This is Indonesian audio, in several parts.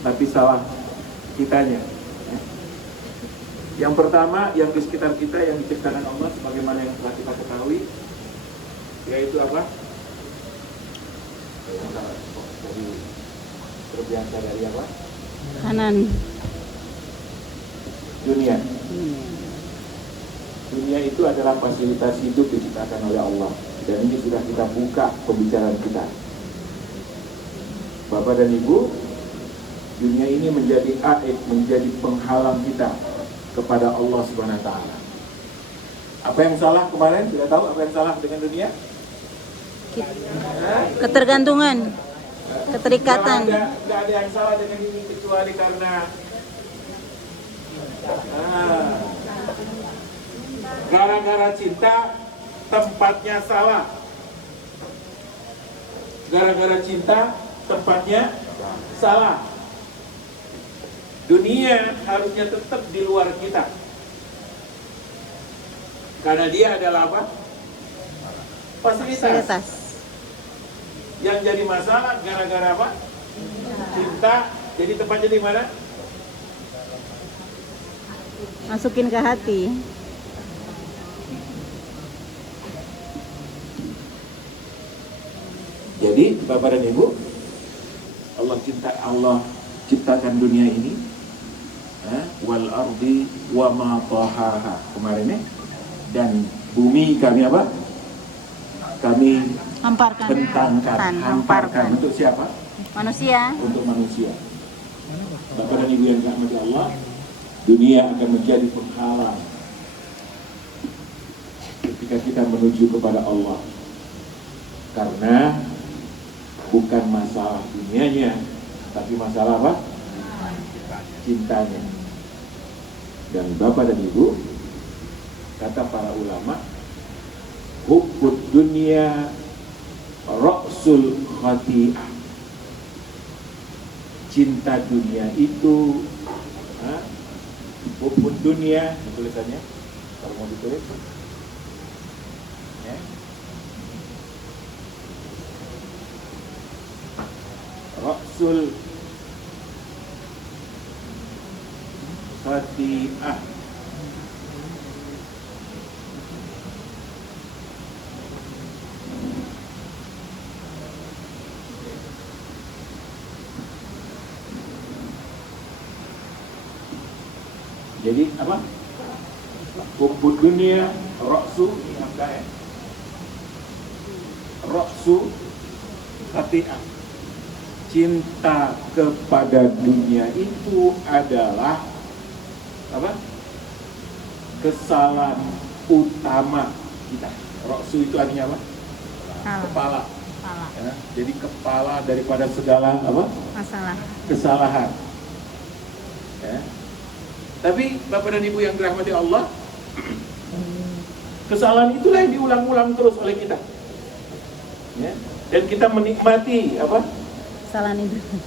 tapi salah kitanya. Yang pertama, yang di sekitar kita, yang diciptakan Allah sebagaimana yang telah kita ketahui, yaitu apa? Dari terbiasa dari apa? Kanan. Dunia. Dunia itu adalah fasilitas hidup diciptakan oleh Allah. Dan ini sudah kita buka pembicaraan kita. Bapak dan Ibu, dunia ini menjadi aib, menjadi penghalang kita kepada Allah Subhanahu wa taala. Apa yang salah kemarin? Sudah tahu apa yang salah dengan dunia? Ketergantungan, keterikatan. Tidak ada yang salah dengan ini kecuali karena gara-gara cinta tempatnya salah. Gara-gara cinta tempatnya salah. Dunia harusnya tetap di luar kita. Karena dia adalah apa? Fasilitas. Yang jadi masalah gara-gara apa? Cinta. Jadi tempatnya di mana? Masukin ke hati. Jadi Bapak dan Ibu, Allah ciptakan dunia ini, wal ardi wa ma tahaha kemarin dan bumi kami apa? Kami hamparkan untuk siapa? Manusia. Untuk manusia. Bapak dan Ibu yang dirahmati Allah, dunia akan menjadi penghalang ketika kita menuju kepada Allah. Karena bukan masalah dunianya, tapi masalah apa? Cintanya. Dan Bapak dan Ibu, kata para ulama, hubbud dunia ra'sul khati'ah. Cinta dunia itu, hubbud dunia, tulisannya kalau mau ditulis, ya. Ra'sul khati'ah. Jadi apa? Hubbud dunia ra'su khati'ah. Cinta kepada dunia itu adalah apa? Kesalahan utama kita. Ra'su itu artinya apa? Kepala. Ya, jadi kepala daripada segala apa? Kesalahan. Ya. Tapi Bapak dan Ibu yang dirahmati Allah, kesalahan itulah yang diulang-ulang terus oleh kita. Ya. Dan kita menikmati apa?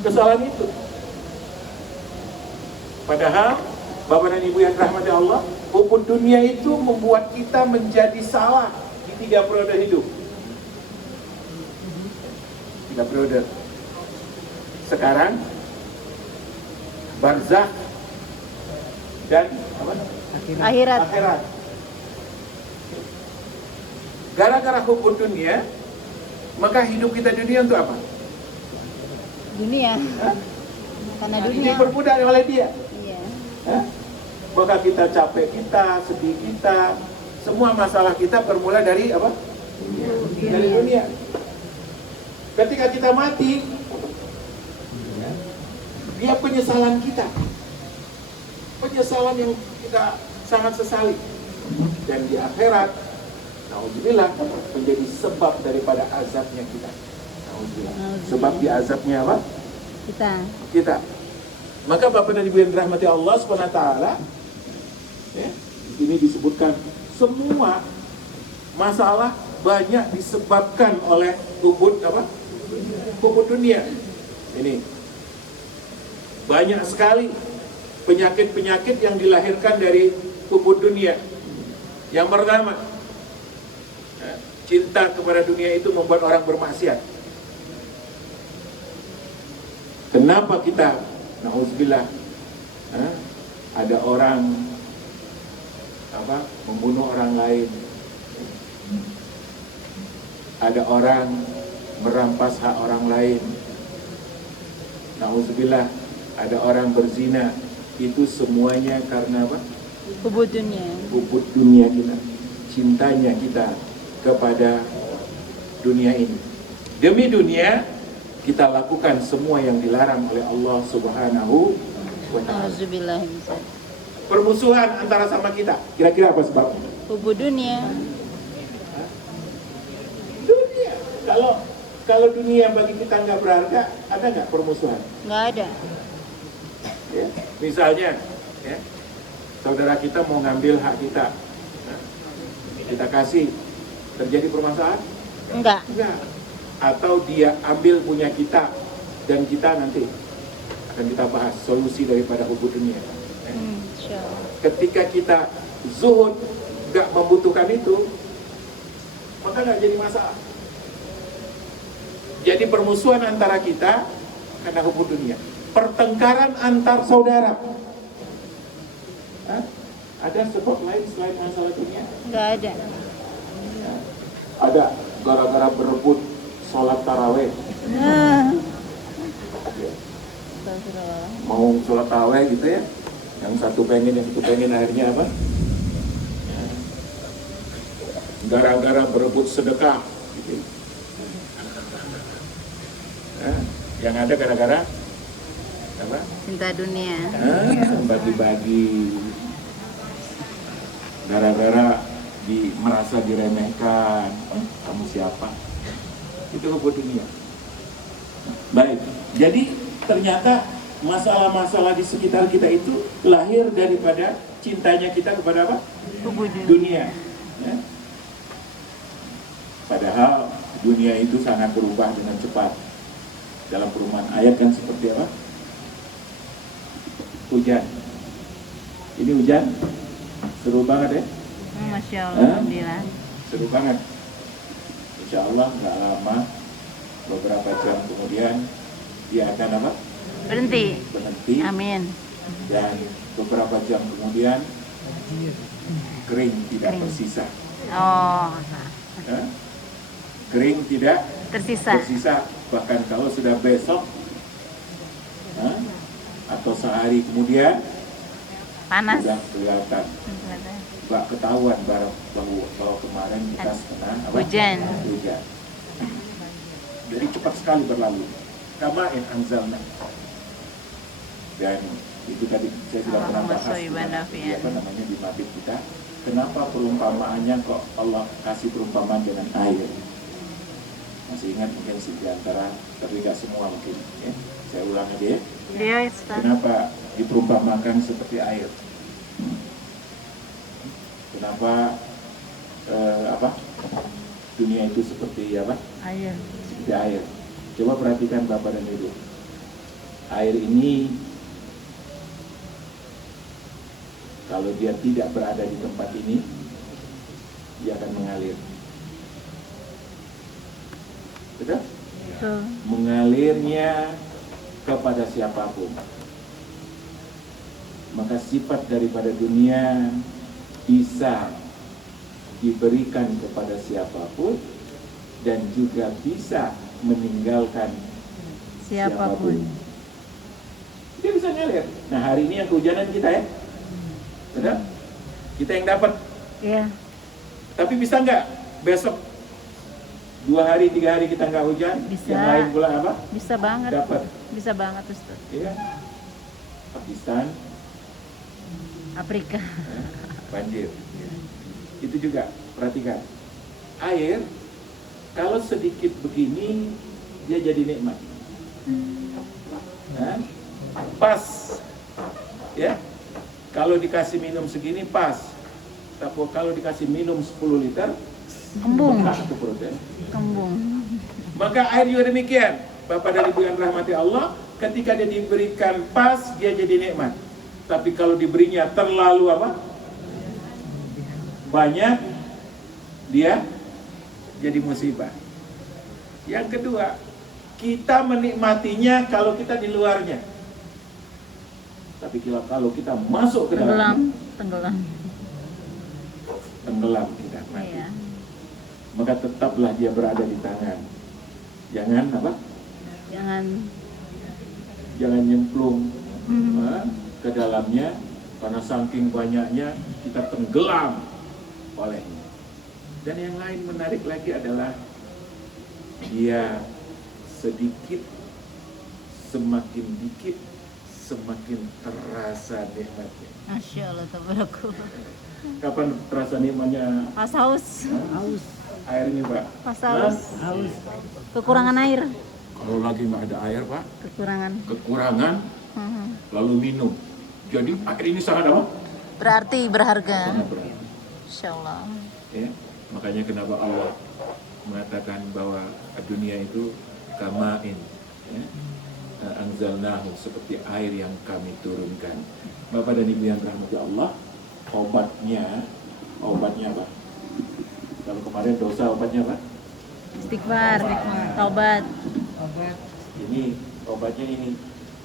Kesalahan itu. Padahal Bapak dan Ibu yang dirahmati Allah, hubbud dunia itu membuat kita menjadi salah di 3 periode hidup. 3 periode. Sekarang barzakh dan apa? Akhirat. Gara-gara hubbud dunia, maka hidup kita dunia untuk apa? Dunia. Karena dunia dipermudah oleh dia. Iya. Maka kita capek kita, sedih kita, semua masalah kita bermula dari apa? Dari dunia. Ketika kita mati, dia penyesalan kita. Penyesalan yang kita sangat sesali. Dan di akhirat, naudzubillah, menjadi sebab daripada azabnya kita. Sebab di azabnya apa? Kita. Maka Bapak dan Ibu yang dirahmati Allah SWT, ya, di sini disebutkan semua masalah banyak disebabkan oleh hubbud apa? Hubbud dunia. Ini banyak sekali penyakit-penyakit yang dilahirkan dari hubbud dunia. Yang pertama, cinta kepada dunia itu membuat orang bermaksiat. Kenapa kita Nauzubillah. Ada orang membunuh orang lain. Ada orang merampas hak orang lain. Nauzubillah. Ada orang berzina. Itu semuanya karena apa? Hubud dunia. Hubud dunia kita, cintanya kita kepada dunia ini. Demi dunia kita lakukan semua yang dilarang oleh Allah Subhanahu wa ta'ala. Auzubillah. Permusuhan antara sama kita, kira-kira apa sebabnya? Hubud dunia. Dunia. Kalau dunia bagi kita nggak berharga, ada nggak permusuhan? Nggak ada. Ya, misalnya, ya, saudara kita mau ngambil hak kita, kita kasih, terjadi permasalahan? Enggak. Enggak. Atau dia ambil punya kita, dan kita nanti akan kita bahas solusi daripada hubud dunia. Insyaallah. Ketika kita zuhud, nggak membutuhkan itu, maka nggak jadi masalah. Jadi permusuhan antara kita karena hubud dunia. Pertengkaran antar saudara. Ada sebab lain selain masalah dunia? Nggak ada. Ada gara-gara berebut sholat taraweh. Astagfirullah. Mau sholat taraweh gitu ya, yang satu pengen, akhirnya apa? Gara-gara berebut sedekah gitu. Yang ada gara-gara apa? Cinta dunia. Bagi-bagi, gara-gara merasa diremehkan. Kamu siapa? Itu hubud dunia. Baik, jadi ternyata masalah-masalah di sekitar kita itu lahir daripada cintanya kita kepada apa? Hubud Dunia. Ya. Padahal dunia itu sangat berubah dengan cepat. Dalam perumahan ayat kan seperti apa? Hujan. Ini hujan seru banget ya. Masya Allah. Alhamdulillah. Seru banget. Insya Allah nggak lama, beberapa jam kemudian dia akan apa? Berhenti. Amin. Dan beberapa jam kemudian kering, tidak tersisa. Oh. Kering, tidak tersisa. Bahkan kalau sudah besok atau sehari kemudian Panas. sudah kelihatan. Gak ketahuan bahwa kemarin kita kena apa? Hujan. Jadi cepat sekali berlalu. Kama in anzalna. Dan itu tadi saya sudah pernah bahas di mabit kita. Kenapa perumpamaannya kok Allah kasih perumpamaan dengan air? Masih ingat mungkin di antara, tapi nggak semua mungkin. Ya. Saya ulang aja ya. Iya, Ustaz. Kenapa diperumpamakan seperti air? Kenapa dunia itu seperti apa? Air. Seperti air. Coba perhatikan Bapak dan Ibu. Air ini kalau dia tidak berada di tempat ini, dia akan mengalir. Betul? Betul. Mengalirnya kepada siapapun. Maka sifat daripada dunia bisa diberikan kepada siapapun dan juga bisa meninggalkan siapapun. Dia bisa ngalir. Nah, hari ini yang kehujanan kita ya. Betul? Kita yang dapat. Iya. Tapi bisa nggak besok 2 hari, 3 hari kita nggak hujan? Bisa. Yang lain pula apa? Bisa banget. Dapat. Bisa banget, Ustaz. Iya. Pakistan, Afrika. banjir. Itu juga perhatikan. Air kalau sedikit begini dia jadi nikmat. Pas. Ya. Kalau dikasih minum segini pas. Tapi kalau dikasih minum 10 liter Kembung. itu perutnya. Kembung. Maka air juga demikian. Bapak dan Ibu yang rahmati Allah, ketika dia diberikan pas, dia jadi nikmat. Tapi kalau diberinya terlalu apa? Banyak, dia jadi musibah. Yang kedua, kita menikmatinya kalau kita di luarnya. Tapi kalau kita masuk ke dalam, Tenggelam. tenggelam kita mati. Iya. Maka tetaplah dia berada di tangan. Jangan apa? Jangan nyemplung ke dalamnya, karena saking banyaknya kita tenggelam olehnya. Dan yang lain menarik lagi adalah dia sedikit, semakin dikit, semakin terasa nikmatnya. Masya Allah, tabarakallah. Kapan terasa nikmatnya? Pas haus. Air ini, Pak? Pas haus. Kekurangan air. Kalau lagi nggak ada air, Pak, kekurangan, lalu minum. Jadi air ini sangat apa? Berarti berharga. Sangat berarti. Insya Allah. Ya, makanya kenapa Allah mengatakan bahwa dunia itu kamain, ya, anzalnahu, seperti air yang kami turunkan. Bapak dan Ibu yang dirahmati Allah, obatnya apa? Kalau kemarin dosa, obatnya apa? Istighfar, taubat. Ini obatnya ini,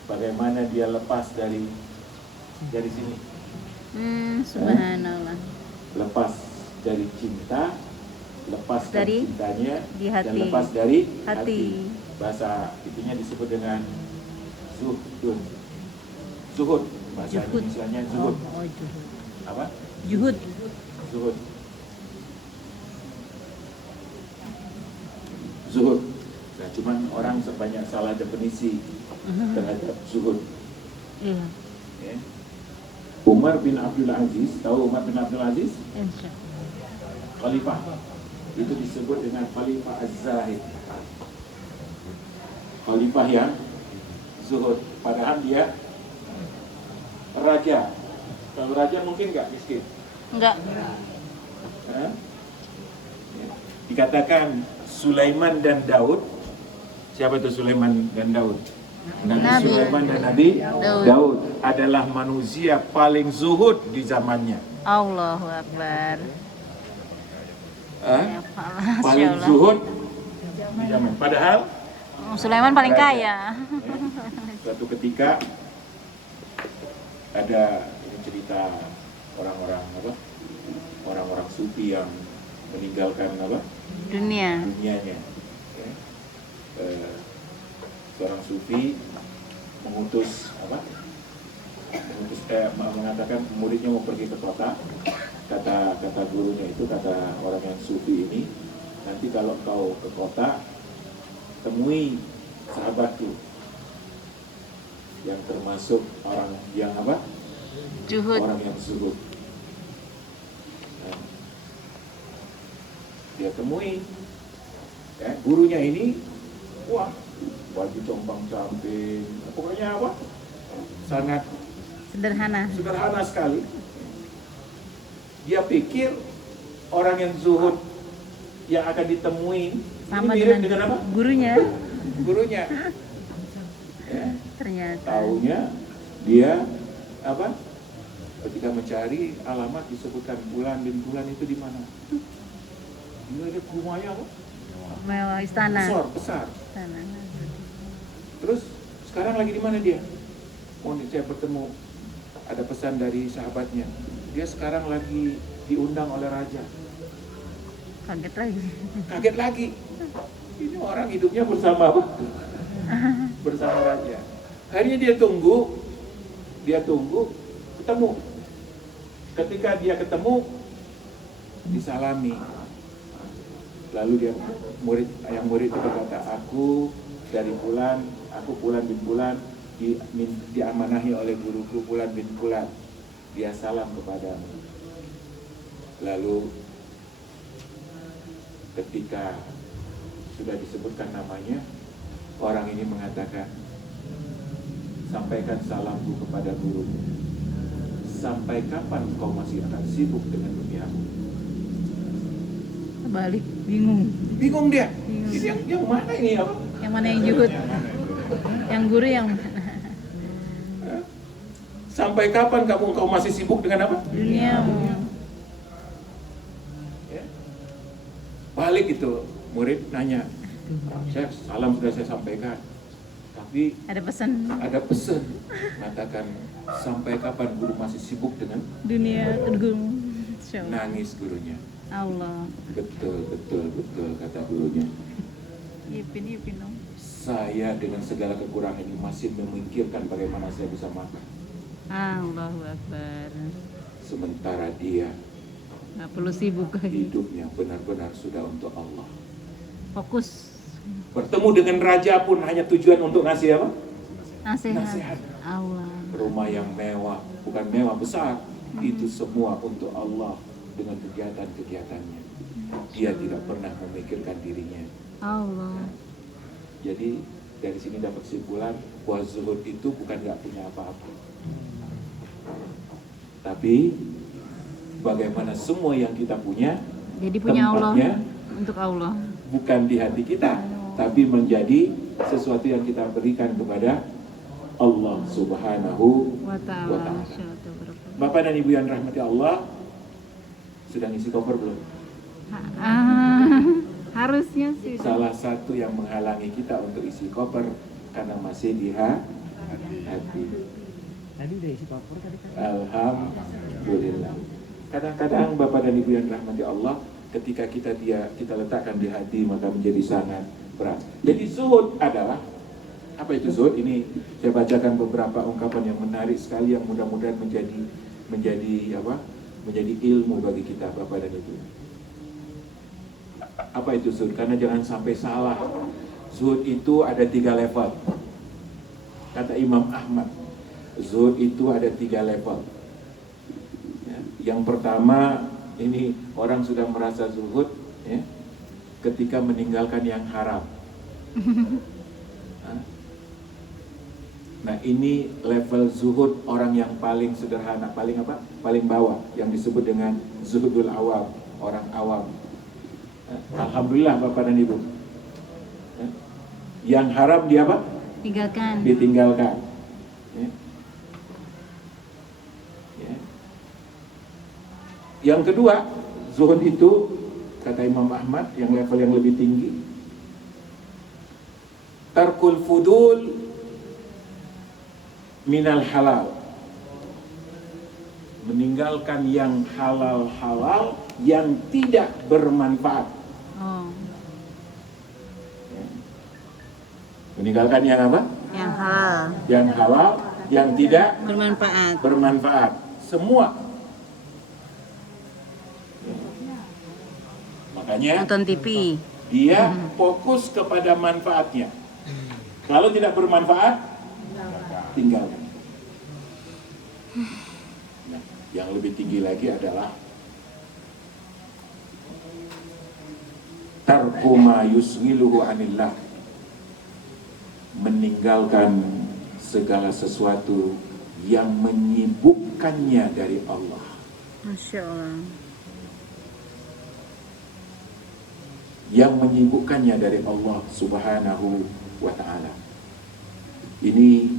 bagaimana dia lepas dari sini, Subhanallah. lepas dari cinta, lepas dari cintanya, di hati. dan lepas dari Hati. Bahasa itunya disebut dengan zuhud, bahasa Juhud. Indonesianya zuhud. Juhud. Apa? Juhud. Zuhud. Nah, cuman orang sebanyak salah definisi terhadap zuhud. Iya. Ya. Umar bin Abdul Aziz, tahu Umar bin Abdul Aziz? Insya. Khalifah. Itu disebut dengan Khalifah Az-Zahid. Khalifah yang zuhud. Padahal dia raja. Kalau raja mungkin nggak miskin. Enggak. Ya. Dikatakan Sulaiman dan Daud. Siapa itu Sulaiman dan Daud? Nabi Sulaiman dan Nabi Daud adalah manusia paling zuhud di zamannya. Allahu Akbar. Paling zuhud di zaman. Padahal Sulaiman paling kaya. suatu ketika ada ini cerita orang-orang sufi yang meninggalkan dunianya. Ya. Seorang sufi mengatakan muridnya mau pergi ke kota. Kata gurunya itu, kata orang yang sufi ini, nanti kalau kau ke kota, temui sahabatku yang termasuk orang yang Juhud. orang yang zuhud. Nah, dia temui, ya, gurunya ini, wah, baju compang-camping, pokoknya sangat sederhana sekali. Dia pikir orang yang zuhud yang akan ditemui sama ini mirip dengan apa? Gurunya. Ya. Ternyata. Taunya dia ketika mencari alamat disebutkan bulan bin bulan itu di mana? Dia lihat rumahnya Mewah, istana. besar. Istana. Terus sekarang lagi di mana dia? Oh, ini saya bertemu, ada pesan dari sahabatnya. Dia sekarang lagi diundang oleh raja. Kaget lagi. Ini orang hidupnya bersama bersama raja. Akhirnya dia tunggu, ketemu. Ketika dia ketemu, disalami. Lalu murid itu berkata, aku Fulan bin Fulan, diamanahi oleh guruku Fulan bin Fulan. Dia salam kepadamu. Lalu ketika sudah disebutkan namanya, orang ini mengatakan, sampaikan salamku kepada gurumu. Sampai kapan kau masih akan sibuk dengan duniamu? Balik, bingung dia. Ini yang mana ini apa? Yang mana yang juhud? Yang guru yang sampai kapan kau masih sibuk dengan apa? Duniamu. Ya. Balik itu murid nanya, Chef, salam sudah saya sampaikan. Tapi Ada pesan ada pesan mengatakan sampai kapan guru masih sibuk dengan dunia guru. Show. nangis gurunya. Allah. Betul kata gurunya. Ipin dong. Saya dengan segala kekurangan ini masih memikirkan bagaimana saya bisa makan. Allahu Akbar. Sementara dia Nggak perlu sibuk lagi. hidupnya benar-benar sudah untuk Allah. Fokus. Bertemu dengan raja pun hanya tujuan untuk ngasih apa? Nasihat. Nasihat. Allah. Rumah yang mewah, bukan mewah besar, itu semua untuk Allah dengan kegiatan-kegiatannya. Dia tidak pernah memikirkan dirinya. Allah. Jadi dari sini dapat kesimpulan bahwa zuhud itu bukan nggak punya apa-apa, tapi bagaimana semua yang kita punya Jadi punya Allah tempatnya untuk Allah. bukan di hati kita, tapi menjadi sesuatu yang kita berikan kepada Allah Subhanahu Wa wa ta'ala. ta'ala. Bapak dan Ibu yang rahmati Allah, sudah ngisi koper belum? Harusnya sih. Salah satu yang menghalangi kita untuk isi koper karena masih di hati. Tadi udah isi koper tadi kan. Alhamdulillah. Kadang-kadang Bapak dan Ibu yang rahmati Allah, ketika kita letakkan di hati maka menjadi sangat berat. Jadi zuhud adalah apa itu zuhud? Ini saya bacakan beberapa ungkapan yang menarik sekali yang mudah-mudahan menjadi ilmu bagi kita Bapak dan Ibu. Apa itu zuhud? Karena jangan sampai salah. Zuhud itu ada 3 level. Kata Imam Ahmad, zuhud itu ada 3 level. Ya, yang pertama, ini orang sudah merasa zuhud ya, ketika meninggalkan yang haram. Nah, ini level zuhud orang yang paling sederhana, paling bawah, yang disebut dengan zuhudul awam, orang awam. Alhamdulillah Bapak dan Ibu. Yang haram dia apa? Tinggalkan. Ditinggalkan. Ya. Ya. Yang kedua, zuhud itu kata Imam Ahmad yang level yang lebih tinggi, tarkul fudul minal halal, meninggalkan yang halal-halal yang tidak bermanfaat. Oh. Meninggalkan yang apa? Yang halal. Yang halal, yang tidak Bermanfaat. bermanfaat. Semua. Makanya Nonton TV. dia fokus kepada manfaatnya. Kalau tidak bermanfaat, tinggalkan. Nah, yang lebih tinggi lagi adalah tarku ma yusghiluhu anillah, meninggalkan segala sesuatu yang menyibukkannya dari Allah. Masya Allah. Yang menyibukkannya dari Allah Subhanahu wa ta'ala. Ini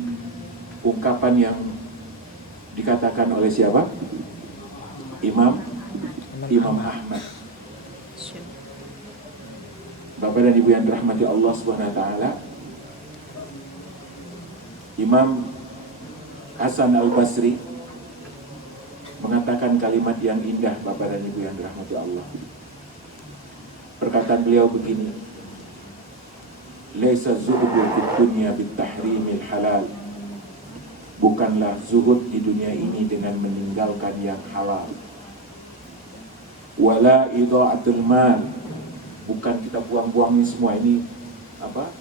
ungkapan yang dikatakan oleh siapa? Imam Ahmad. Bapak dan Ibu yang dirahmati Allah Subhanahu wa ta'ala, Imam Hasan Al-Basri mengatakan kalimat yang indah, Bapak dan Ibu yang dirahmati Allah. Perkataan beliau begini, laisa zuhdu fid dunya bitahrimil halal, bukanlah zuhud di dunia ini dengan meninggalkan yang halal, wala idha'atul mal, bukan kita buang-buangin semua ini apa?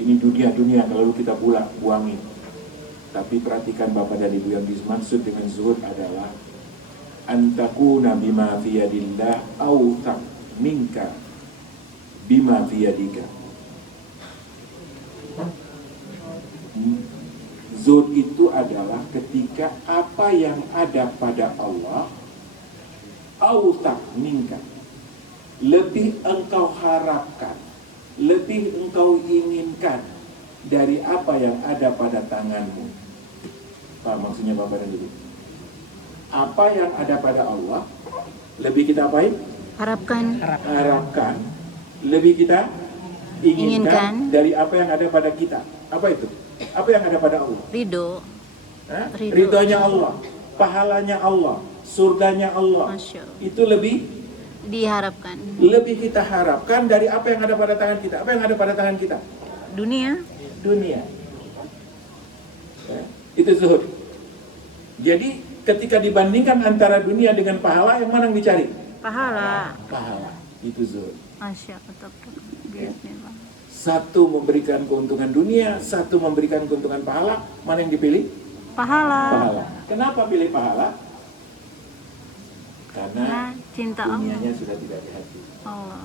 Ini dunia lalu kita buangin. Tapi perhatikan Bapak dan Ibu, yang dimaksud dengan zuhud adalah antakuna bima fi yadillah au minka bima fi yadika. Zuhud itu adalah ketika apa yang ada pada Allah au minka, lebih engkau harapkan, lebih engkau inginkan dari apa yang ada pada tanganmu. Apa maksudnya Bapak dan Ibu? Apa yang ada pada Allah lebih kita apain? Harapkan. Harapkan, lebih kita inginkan Inginkan. dari apa yang ada pada kita. Apa itu? Apa yang ada pada Allah? Ridho. Hah? Ridho. Ridhonya Allah, pahalanya Allah, surganya Allah. Masya Allah. Itu lebih Diharapkan. kita harapkan dari apa yang ada pada tangan kita. Apa yang ada pada tangan kita? Dunia. Dunia. Ya, itu zuhud. Jadi ketika dibandingkan antara dunia dengan pahala, yang mana yang dicari? Pahala. Pahala. Itu zuhud. Masya Allah. Bismillah. Satu memberikan keuntungan dunia, satu memberikan keuntungan pahala. Mana yang dipilih? Pahala. Pahala. Kenapa pilih pahala? Karena Nah, cinta Allah. dunianya sudah tidak di hati. Allah.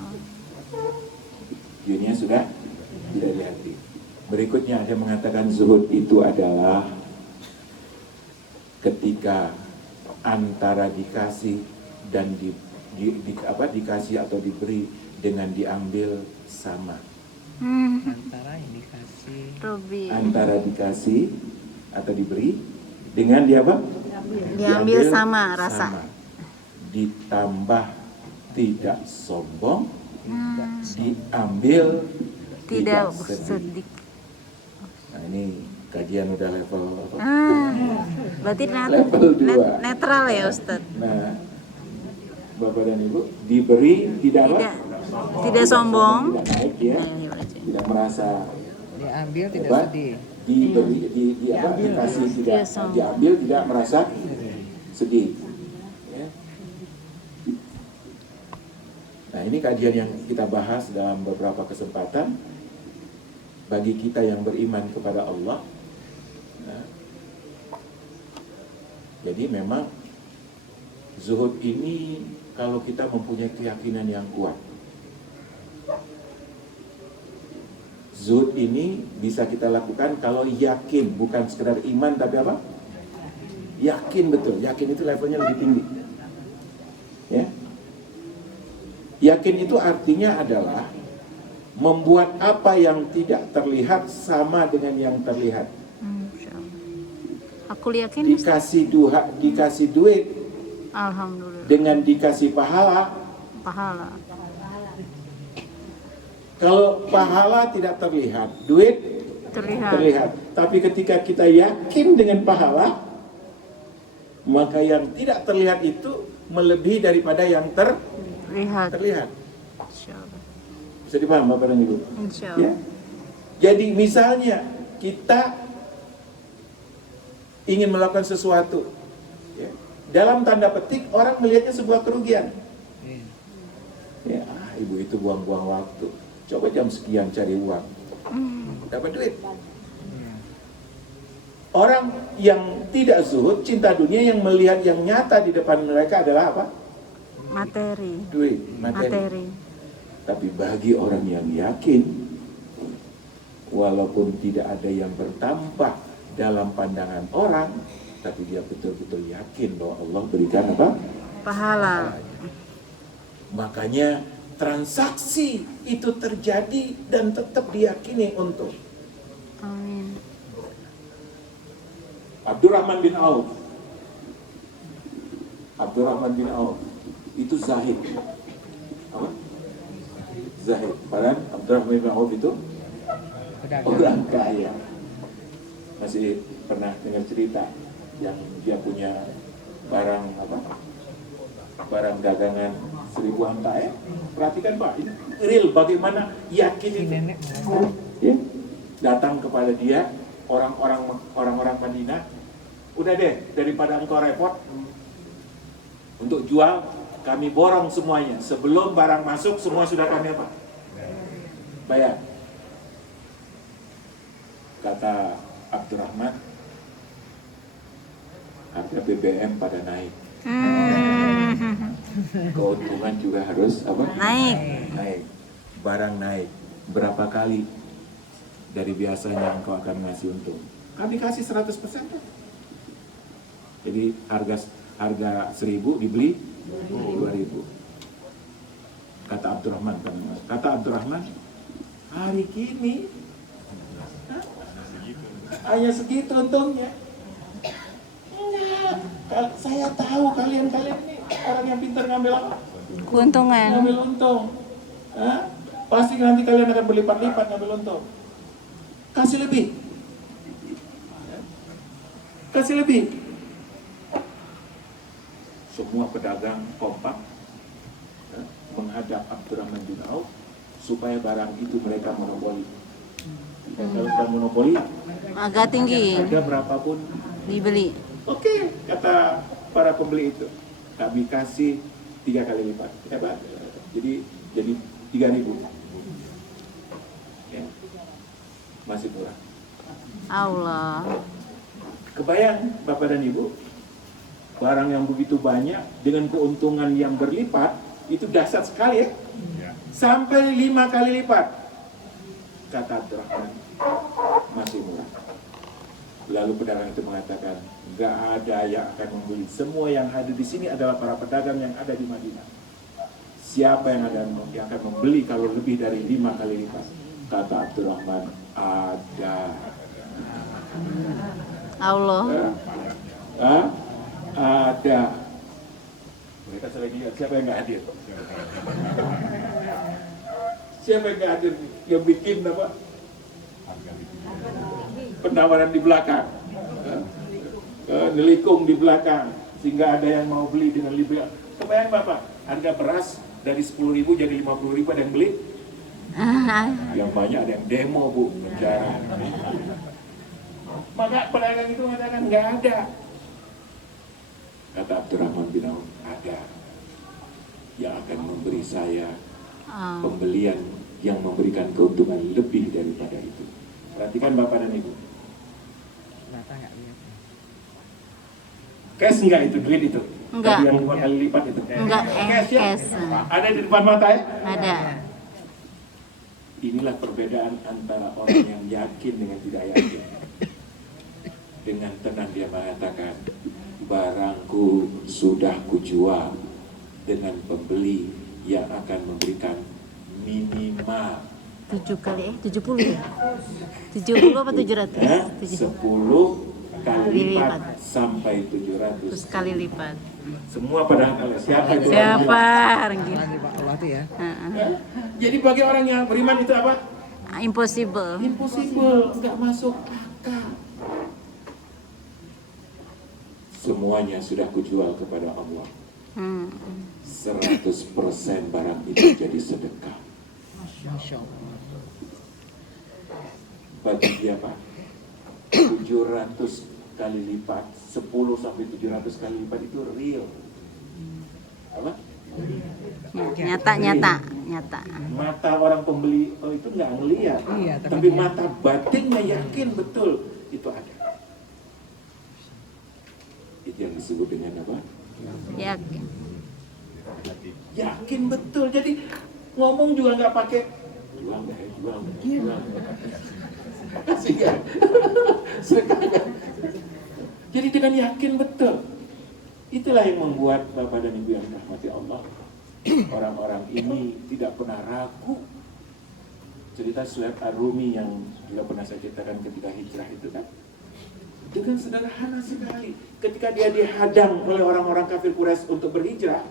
Dunia sudah tidak di hati. Berikutnya ada mengatakan zuhud itu adalah ketika antara dikasih dan dikasih atau diberi dengan diambil sama. Antara yang dikasih Robi. Antara dikasih atau diberi dengan Diambil sama rasa. sama. Ditambah tidak sombong, diambil Tidak sedih. sedih. Nah ini kajian udah level apa? Berarti Level 2. netral ya Ustaz. Nah, Bapak dan Ibu diberi tidak apa? Tidak sombong. Tidak naik ya, Nah, baca. tidak merasa diambil tidak hebat. sedih. Diberi, dikasih tidak sombong. diambil tidak merasa sedih. Ya. Nah ini kajian yang kita bahas dalam beberapa kesempatan bagi kita yang beriman kepada Allah. Nah, jadi memang zuhud ini kalau kita mempunyai keyakinan yang kuat, zuhud ini bisa kita lakukan kalau yakin, bukan sekedar iman tapi apa? Yakin betul, yakin itu levelnya lebih tinggi. Ya. Yakin itu artinya adalah membuat apa yang tidak terlihat sama dengan yang terlihat. Masya Allah. Aku yakin Ustaz. Dikasih duit Alhamdulillah. dengan dikasih pahala. Pahala. Kalau pahala tidak terlihat, duit terlihat. Tapi ketika kita yakin dengan pahala, maka yang tidak terlihat itu melebihi daripada yang Lihat. terlihat. Insya Allah. Bisa dipaham Bapak dan Ibu? Insya Ya. Allah. Jadi misalnya kita ingin melakukan sesuatu, ya, dalam tanda petik orang melihatnya sebuah kerugian. Ya, ibu itu buang-buang waktu. Coba jam sekian cari uang, dapat duit. Orang yang tidak zuhud, cinta dunia, yang melihat yang nyata di depan mereka adalah apa? Materi. Duit, materi. Tapi bagi orang yang yakin, walaupun tidak ada yang bertampak dalam pandangan orang, tapi dia betul-betul yakin bahwa Allah berikan apa? Pahala. Makanya transaksi itu terjadi dan tetap diyakini untung. Amin. Abdurrahman bin Auf. Abdurrahman bin Auf itu zahid. Apa? Zahid. Padahal Abdurrahman bin Auf itu orang kaya. Masih pernah dengar cerita yang dia punya barang apa? Barang dagangan 1000 unta ya. Perhatikan Pak, ini real bagaimana yakin itu. Ya. Datang kepada dia orang-orang Madinah, udah deh daripada engkau repot untuk jual, kami borong semuanya. Sebelum barang masuk semua sudah kami apa? Bayar. Kata Abdurrahman, harga BBM pada naik. Keuntungan juga harus apa? Naik. Barang naik. Berapa kali dari biasanya engkau akan ngasih untung? Kami kasih 100%. Jadi harga 1000 dibeli 2000. Kata Abdurrahman, hari kini hanya segitu untungnya. Enggak, saya tahu kalian ini orang yang pintar ngambil apa? Keuntungan. Ngambil untung. Hah? pasti nanti kalian akan berlipat-lipat ngambil untung. Kasih lebih. Kasih lebih. Semua pedagang kompak menghadap Abdurrahman bin Auf supaya barang itu mereka monopoli. Dan kalau sudah monopoli, Agak tinggi harga berapapun dibeli. oke, kata para pembeli itu, kami kasih 3 kali lipat. Jadi 3.000. Ya. Masih murah. Allah. Kebayang Bapak dan Ibu, barang yang begitu banyak dengan keuntungan yang berlipat, itu dahsyat sekali ya. Sampai 5 kali lipat. Kata Abdurrahman, masih murah. Lalu pedagang itu mengatakan, nggak ada yang akan membeli. Semua yang hadir di sini adalah para pedagang yang ada di Madinah. Siapa yang akan membeli kalau lebih dari 5 kali lipat? Kata Abdurrahman, ada. Allah. Ada. Mereka selagi siapa yang nggak hadir? Siapa yang nggak hadir? Yang bikin apa? Penawaran di belakang, nelikung di belakang, sehingga ada yang mau beli dengan lebih. Kebayang Bapak, harga beras dari 10.000 jadi 50.000 ada yang beli? Yang banyak ada yang demo Bu, penjara. Maka pedagang itu mengatakan nggak ada. Kata Abdurrahman bin Auf, ada yang akan memberi saya pembelian yang memberikan keuntungan lebih daripada itu. Perhatikan Bapak dan Ibu. Rata nggak lihat. Cash enggak itu, duit itu? Enggak. Tadi yang 2 kali lipat itu? Enggak, Cash ya? cash. Ada di depan mata ya? Ada. Inilah perbedaan antara orang yang yakin dengan tidak yakin. Dengan tenang dia mengatakan, barangku sudah kujual dengan pembeli yang akan memberikan minimal 70 ya? 70 apa 700? 10 kali lipat sampai 700. Terus kali lipat. Semua pada akal. Siapa itu? Siapa? Orang gitu. Nanti Pak Allah tuh ya. Jadi bagi orang yang beriman itu apa? Impossible. Impossible, nggak masuk akal. Semuanya sudah kujual kepada Allah. 100% barang itu jadi sedekah. Masya Allah. Bagi siapa? 700 kali lipat, 10 sampai 700 kali lipat itu real. Apa? Nyata. Mata orang pembeli itu nggak ngelihat, Iya, tapi mata batinnya yakin betul itu ada. Itu yang disebut dengan apa? Yakin. Yakin betul. Jadi ngomong juga nggak pakai jual nggak ya, jual nggak, jual nggak. Sehingga jadi dengan yakin betul. Itulah yang membuat Bapak dan Ibu yang dirahmati Allah, orang-orang ini tidak pernah ragu. Cerita Suhaib Ar-Rumi yang juga pernah saya ceritakan ketika hijrah itu kan, dengan sederhana sekali. Ketika dia dihadang oleh orang-orang kafir Quraisy untuk berhijrah,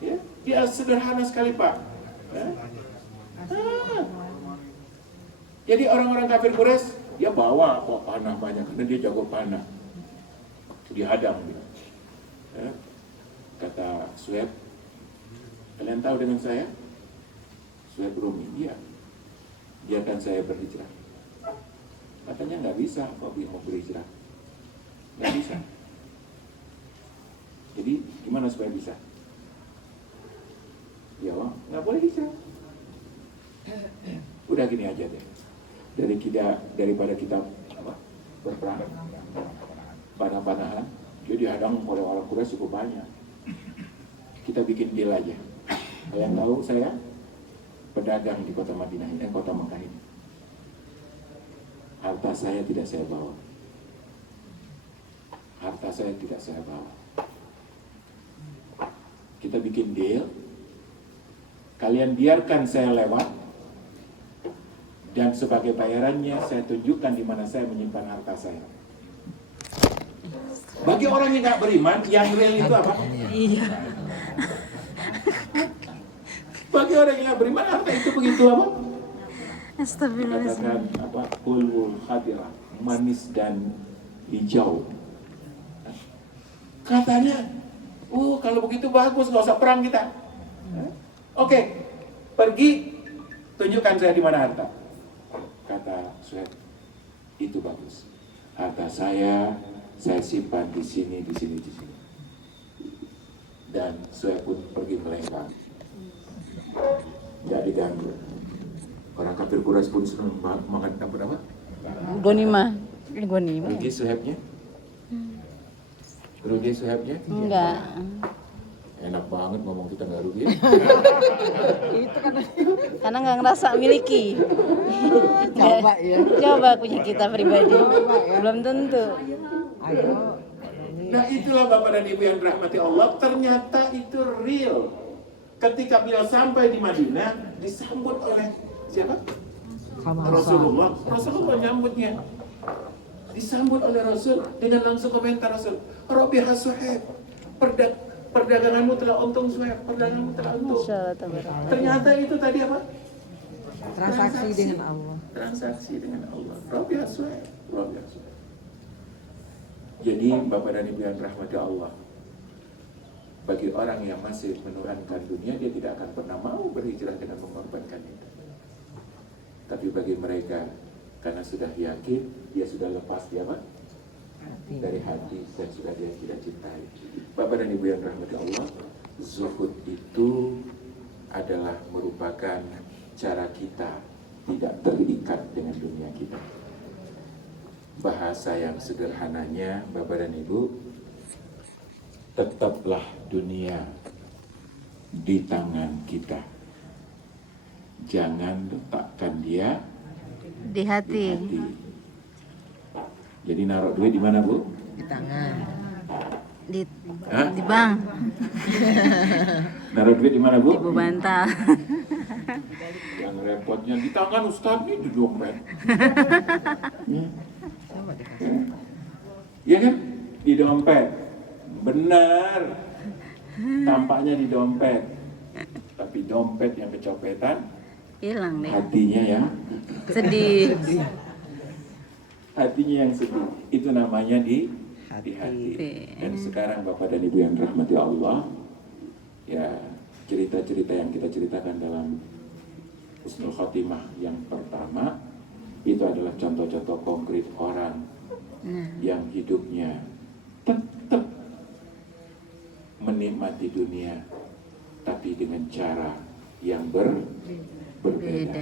ya, dia sederhana sekali Pak. Ya. Jadi orang-orang kafir Quraisy dia bawa panah banyak karena dia jago panah. Dihadang gitu. Ya. Kata Suhaib, kalian tahu dengan saya? Suhaib Rumi, iya. Biarkan saya berhijrah. Katanya nggak bisa kalau mau berhijrah. Nggak bisa. Jadi gimana supaya bisa? Ya nggak boleh hijrah. Udah gini aja deh. Daripada kita berperang panah-panahan, dia dihadang oleh orang Quraisy cukup banyak. Kita bikin deal aja. Kalian tahu saya pedagang di kota Madinah ini, kota Mekah ini. Harta saya tidak saya bawa. Harta saya tidak saya bawa. Kita bikin deal. Kalian biarkan saya lewat. Dan sebagai bayarannya saya tunjukkan di mana saya menyimpan harta saya. Bagi orang yang nggak beriman, yang real itu apa? Iya. Bagi orang yang nggak beriman, harta itu begitu apa? Astagfirullahaladzim. Katakan apa? Hulwul khadirah, manis dan hijau. Katanya, kalau begitu bagus, nggak usah perang kita. Oke, pergi, tunjukkan saya di mana harta. Kata Suhaib, itu bagus. Harta saya simpan di sini, di sini, di sini. Dan Suhaib pun pergi melempar. Jadi ganggu. Orang kafir Quraisy pun senang makan apa? Gonima. Gonima. Rugi Suhaibnya? Rugi Suhaibnya? Enggak. Enak banget ngomong kita nggak rugi. Karena nggak ngerasa miliki. Coba ya. Coba punya kita pribadi. Belum tentu. Ayo. Nah itulah Bapak dan Ibu yang dirahmati Allah, ternyata itu real. Ketika beliau sampai di Madinah, disambut oleh siapa? Rasulullah. Rasulullah nyambutnya. Disambut oleh Rasul dengan langsung komentar Rasul, Rabiha Suhaib, perdaganganmu telah untung Suhaib, perdaganganmu telah untung. Ternyata itu tadi apa? Transaksi dengan Allah. Transaksi dengan Allah. Rabiha Suhaib, Rabiha Suhaib. Jadi Bapak dan Ibu yang rahmati Allah, bagi orang yang masih menurunkan dunia, dia tidak akan pernah mau berhijrah dengan mengorbankan itu. Tapi bagi mereka, karena sudah yakin, dia sudah lepas dia apa? Dari hati dan sudah dia tidak cintai. Bapak dan Ibu yang rahmati Allah, zuhud itu adalah merupakan cara kita tidak terikat dengan dunia kita. Bahasa yang sederhananya, Bapak dan Ibu, tetaplah dunia di tangan kita. Jangan letakkan dia Di hati. di hati. Jadi naruh duit di mana, Bu? Di tangan. Hah? Di bank. Naruh duit di mana, Bu? Ibu bantal. Yang repotnya di tangan Ustaz nih, di dompet. Coba dikasih. Iya kan? Di dompet. Benar. Tampaknya di dompet. Tapi dompet yang kecopetan, Hilang deh. hatinya ya. Sedih. Hatinya yang sedih. Itu namanya di hati. Dan sekarang Bapak dan Ibu yang dirahmati Allah, ya cerita-cerita yang kita ceritakan dalam Husnul Khotimah yang pertama, itu adalah contoh-contoh konkret orang yang hidupnya tetap menikmati dunia, tapi dengan cara yang berbeda.